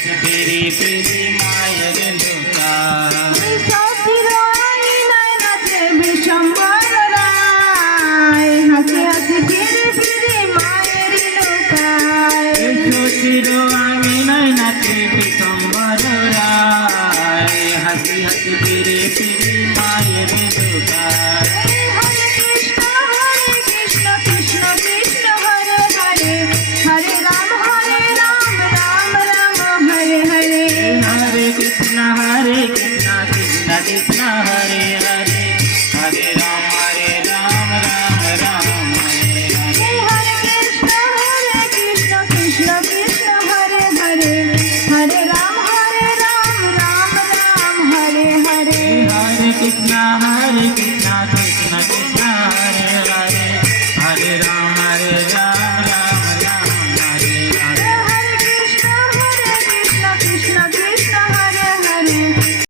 হাসি ফিরি ফিরি মায়ের লোকায় শশীর আঙিনায় নাচে বিশ্বম্বর রায় হাসি হাসি ফিরি ফিরি মায়ের লোকায় শশীর আঙিনায় নাচে